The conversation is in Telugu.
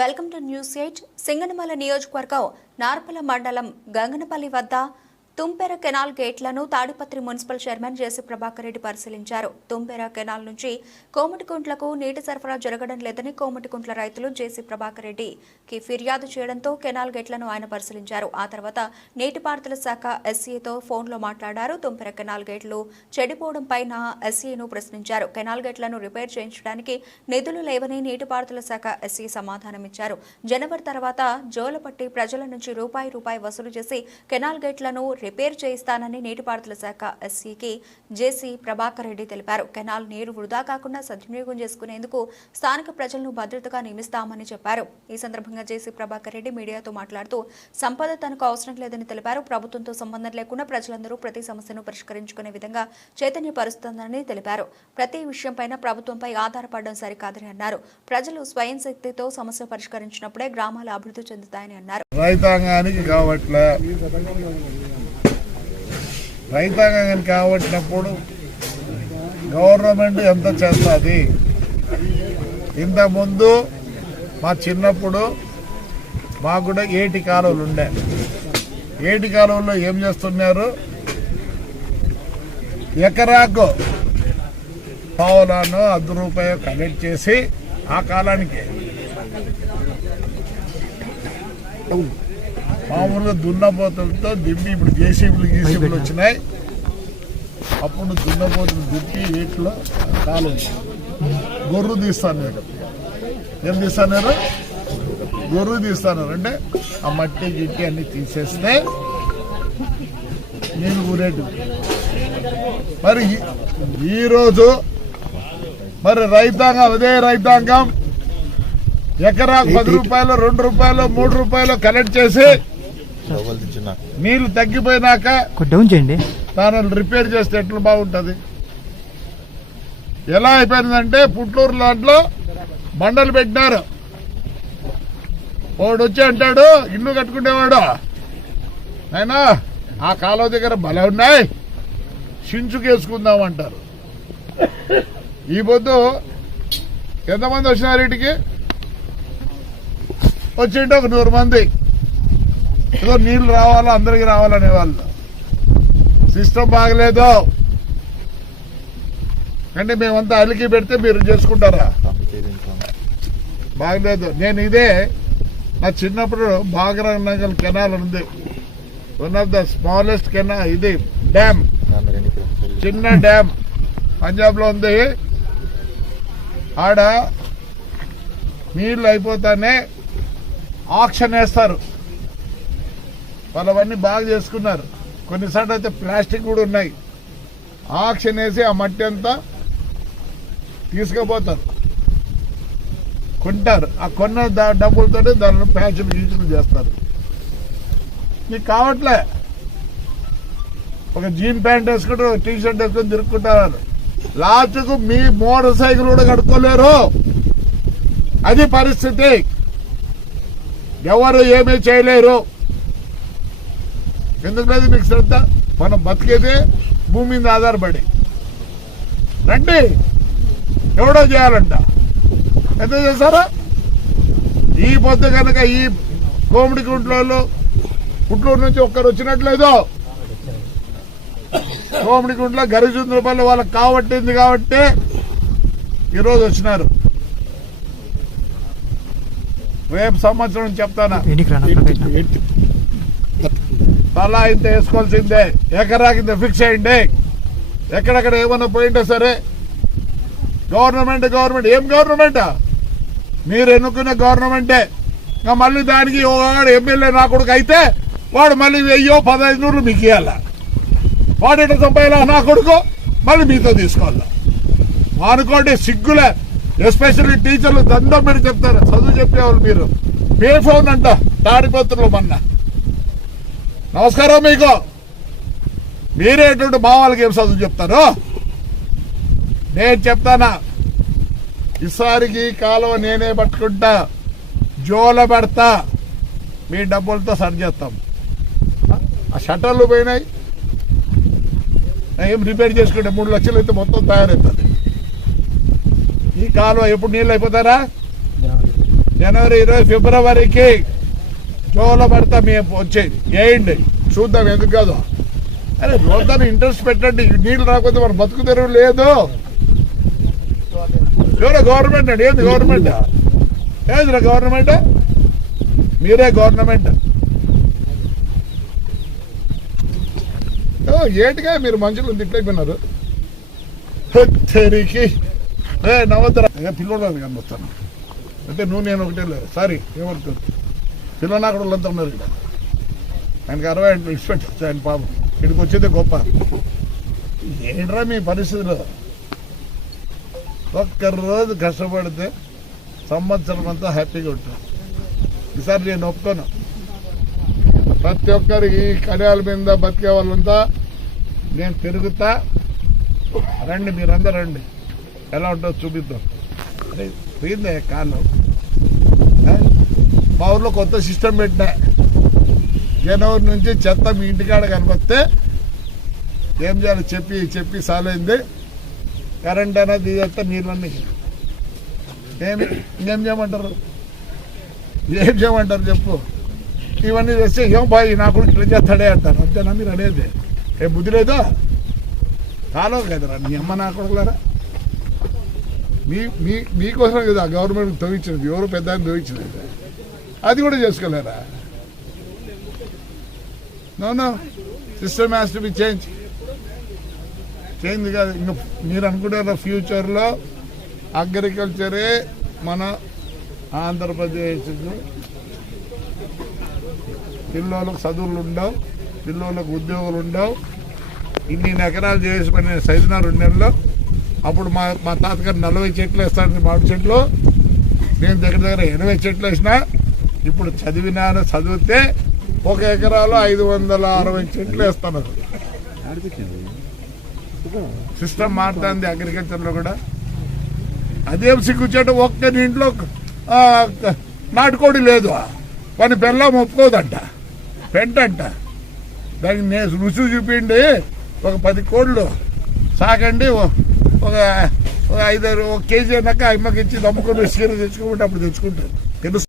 Welcome to news eight. Singanamala నియోజకవర్గం నార్పల మండలం గంగనపల్లి వద్ద తుంపెర కెనాల్ గేట్లను Tadipatri municipal chairman JC Prabhakar Reddy పరిశీలించారు. తుంపెర కెనాల్ నుంచి కోమటికుంట్లకు నీటి సరఫరా జరగడం లేదని కోమటికుంట్ల రైతులు జేసీ ప్రభాకర్ రెడ్డికి ఫిర్యాదు చేయడంతో కెనాల్ గేట్లను ఆయన పరిశీలించారు. ఆ తర్వాత నీటిపారుదల శాఖ ఎస్సీతో ఫోన్లో మాట్లాడారు. తుంపెర కెనాల్ గేట్లు చెడిపోవడం పైన ఎస్సీను ప్రశ్నించారు. కెనాల్ గేట్లను రిపేర్ చేయించడానికి నిధులు లేవని నీటిపారుదల శాఖ ఎస్సీ సమాధానమిచ్చారు జనవరి తర్వాత జోలపట్టి ప్రజల నుంచి రూపాయి రూపాయి వసూలు చేసి కెనాల్ గేట్లను రిపేర్ చేయిస్తానని నీటిపారుదల శాఖ ఎస్సీకి జేసీ ప్రభాకర్ రెడ్డి తెలిపారు. కెనాల్ నీరు వృధా కాకుండా సద్వినియోగం చేసుకునేందుకు స్థానిక ప్రజలను భద్రతగా నియమిస్తామని చెప్పారు. ఈ సందర్భంగా జేసీ ప్రభాకర్ రెడ్డి మీడియాతో మాట్లాడుతూ సంపద తనకు అవసరం లేదని తెలిపారు. ప్రభుత్వంతో సంబంధం లేకుండా ప్రజలందరూ ప్రతి సమస్యను పరిష్కరించుకునే విధంగా చైతన్యపరుస్తుందని తెలిపారు. ప్రతి విషయంపైన ప్రభుత్వంపై ఆధారపడడం సరికాదని అన్నారు. ప్రజలు స్వయం శక్తితో సమస్య పరిష్కరించినప్పుడే గ్రామాలు అభివృద్ధి చెందుతాయని అన్నారు. రైతాంగానికి కావట్లే. రైతాంగానికి కాబట్టినప్పుడు గవర్నమెంట్ ఎంత చేస్తుంది? ఇంతకుముందు మా చిన్నప్పుడు మాకు కూడా ఏటి కాలువలు ఉండే. ఏటి కాలువల్లో ఏం చేస్తున్నారు? ఎకరాకు పావులను అర్ధ రూపాయ కలెక్ట్ చేసి ఆ కాలానికి మామూలుగా దున్నపోతులతో దింపి ఇప్పుడు జేసీబీలు గీసీబీలు వచ్చినాయి. అప్పుడు దున్నపోతులు దింపి వీటిలో కాలు గొర్రు తీస్తాను ఏం తీస్తాను గొర్రు తీస్తాను అంటే ఆ మట్టి గిట్టి అన్ని తీసేస్తే నీళ్ళు ఊరేటు మరి ఈరోజు మరి రైతాంగం అదే రైతాంగం. ఎకరాకు పది రూపాయలు రెండు రూపాయలు మూడు రూపాయలు కలెక్ట్ చేసి నీళ్ళు తగ్గిపోయినాక డౌన్ చేయండి. దానిని రిపేర్ చేస్తే ఎట్లా బాగుంటది? ఎలా అయిపోయిందంటే పుట్లూరు దాంట్లో బండలు పెట్టినారు. వాడు వచ్చి అంటాడు ఇల్లు కట్టుకునేవాడు అయినా ఆ కాలువ దగ్గర భలే ఉన్నాయి. సించుకేసుకుందాం అంటారు ఈ పొద్దు ఎంతమంది వచ్చినారు వీటికి వచ్చింటే ఒక నూరు మంది. ఏదో నీళ్ళు రావాలా అందరికి రావాలనే వాళ్ళు. సిస్టమ్ బాగలేదు. అంటే మేమంతా అలికి పెడితే మీరు చేసుకుంటారా? బాగలేదు. నేను ఇదే నా చిన్నప్పుడు భాగరంగల్ కెనాల్ ఉంది. One of the smallest canal ఇది డ్యామ్. చిన్న డ్యామ్. పంజాబ్లో ఉంది. ఆడ నీళ్ళు అయిపోతానే ఆక్షన్ వేస్తారు. వాళ్ళు అవన్నీ బాగా చేసుకున్నారు. కొన్నిసార్లు అయితే ప్లాస్టిక్ కూడా ఉన్నాయి. ఆక్షన్ వేసి ఆ మట్టి అంతా తీసుకుపోతారు. కొంటారు. ఆ కొన్న డబ్బులతో డబ్బులతోటి దానిలో ప్యాచులు గీచులు చేస్తారు. మీకు కావట్లే. ఒక జీన్ ప్యాంట్ వేసుకుంటారు ఒక టీ షర్ట్ వేసుకొని తిరుక్కుంటారు లాస్ట్కు మీ మోటార్ సైకిల్ కూడా కడుక్కోలేరు. అది పరిస్థితి. ఎవరు ఏమీ చేయలేరు. ఎందుకు లేదు మీకు శ్రద్ధ? మనం బతికేదే భూమి మీద ఆధారపడి. రండి. ఎవడో చేయాలంట. ఎంత చేస్తారా ఈ పొద్దు కనుక ఈ కోమిడి గుంట్లో పుట్లూరు నుంచి ఒక్కరు వచ్చినట్లేదు. కోమిడి గుంట్లో గరిచుంద్రపల్లి వాళ్ళకి కాబట్టింది కాబట్టి ఈరోజు వచ్చినారు. రేపు సంవత్సరం చెప్తానా? తలా ఇంత వేసుకోవాల్సిందే. ఎకరాకి ఇంత ఫిక్స్ అయ్యండి ఎక్కడెక్కడ ఏమన్నా పోయింటే సరే. Government government. ఏం గవర్నమెంట్? మీరు ఎన్నుకునే గవర్నమెంటే. ఇంకా మళ్ళీ దానికి ఒకడు ఎమ్మెల్యే నా కొడుకు అయితే వాడు మళ్ళీ వెయ్యో పదహైదు నూరు మీకు ఇవ్వాల వాడు ఎట్లా సంపాయాలా నా కొడుకు మళ్ళీ మీతో తీసుకోవాలా. అనుకోండి సిగ్గులే. ఎస్పెషల్లీ టీచర్లు దండం పెట్టి చెప్తారు. చదువు చెప్పేవాళ్ళు మీరు. పే ఫోన్ అంట. తాడిపోతున్నారు మొన్న. నమస్కారం మీకు. మీరేటువంటి మా వాళ్ళకి ఏం చదువు చెప్తారు? నేను చెప్తానా? ఈసారికి కాలువ నేనే పట్టుకుంటా జోల పెడతా మీ డబ్బులతో సరి చేస్తాం. ఆ షట్టర్లు పోయినాయి. ఏం రిపేర్ చేసుకుంటే మూడు లక్షలు అయితే మొత్తం తయారవుతుంది ఈ కాలువ ఎప్పుడు నీళ్ళు అయిపోతారా? జనవరి ఇరవై ఫిబ్రవరికి. జోలో పడతా మేము వచ్చేది. వేయండి చూద్దాం ఎందుకు కాదు. అరే రోడ్డు ఇంట్రెస్ట్ పెట్టండి. నీళ్ళు రాకపోతే మన బతుకు తెరువు లేదు. ఎవరో గవర్నమెంట్ అండి? ఏంది గవర్నమెంట్ ఏదిరా గవర్నమెంట్ మీరే గవర్నమెంట్ ఓ, ఏటిగా మీరు మనుషులు తిట్లైపోయినారు తెరికి ఏ నవ్వుతారా పిల్లోడు కనిపిస్తాను అంటే నువ్వు నేను ఒకటే లేదు సారీ ఏమనుకోదు పిల్లలు అక్కడ వాళ్ళంతా ఉన్నారు ఇక్కడ. ఆయనకి అరవై ఏళ్ళు ఇచ్చిపెట్టచ్చు ఆయన పాపం. ఇక్కడికి వచ్చేదే గొప్ప. ఏంట్రా మీ పరిస్థితులు? ఒక్కరోజు కష్టపడితే సంవత్సరం అంతా హ్యాపీగా ఉంటుంది ఈసారి నేను ఒప్పుకోను. ప్రతి ఒక్కరికి కళ్యాణ మీద బతికే వాళ్ళంతా నేను తిరుగుతా. రండి మీరందరూ రండి. ఎలా ఉంటుందో చూపిద్దాం. అరే పోయిందే కాలం. మా ఊర్లో కొత్త సిస్టమ్ పెట్టినా. జనవరి నుంచి చెత్త మీ ఇంటికాడ కనబడితే ఏం చేయాలి? చెప్పి చెప్పి సాలైంది. కరెంట్ అనేది ఇదంతా నీళ్ళన్నీ. ఏమి ఇంకేం చేయమంటారు? ఏం చేయమంటారు చెప్పు. ఇవన్నీ తెస్తే ఏం బాయ్ నా కూడా ఇట్లా చేస్తాడే అంటారు. అంతేనా? మీరు అనేది. ఏ బుద్ధి లేదా? కాలో కదరా? మీ అమ్మ నా కొడుకులారా? మీ మీ మీకోసం కదా గవర్నమెంట్ తవ్వించినది ఎవరు పెద్ద తవ్వించినది అది కూడా చేసుకోలేరా? No no system has to be change change కాదు. ఇంకా మీరు అనుకుంటారు ఫ్యూచర్లో అగ్రికల్చరే మన ఆంధ్రప్రదేశ్ పిల్లలకు చదువులు ఉండవు పిల్లలకు ఉద్యోగులు ఉండవు. ఇన్ని ఎకరాలు చేసి పని సైదున రెండు నెలల్లో అప్పుడు మా మా తాతగారు నలభై చెట్లు వేస్తాను మామిడి చెట్లు. నేను దగ్గర దగ్గర ఎనభై చెట్లు వేసినా ఇప్పుడు చదివినాను చదివితే ఒక ఎకరాలో ఐదు వందల అరవై చెట్లు వేస్తాను. సిస్టమ్ మారుతుంది అగ్రికల్చర్లో కూడా. అదేం సిగ్గుచేట ఒక్క ఇంట్లో నాటుకోడి లేదు. పని బెల్లం ఒప్పుకోదంట. పెంటంట. దానికి నేను రుచి చూపిండి ఒక పది కోళ్ళు సాకండి ఒక ఐదారు ఒక కేజీ అన్నాక అమ్మకి ఇచ్చి నమ్ముకొని చీర తెచ్చుకుంటే అప్పుడు తెచ్చుకుంటారు. తెలుసు.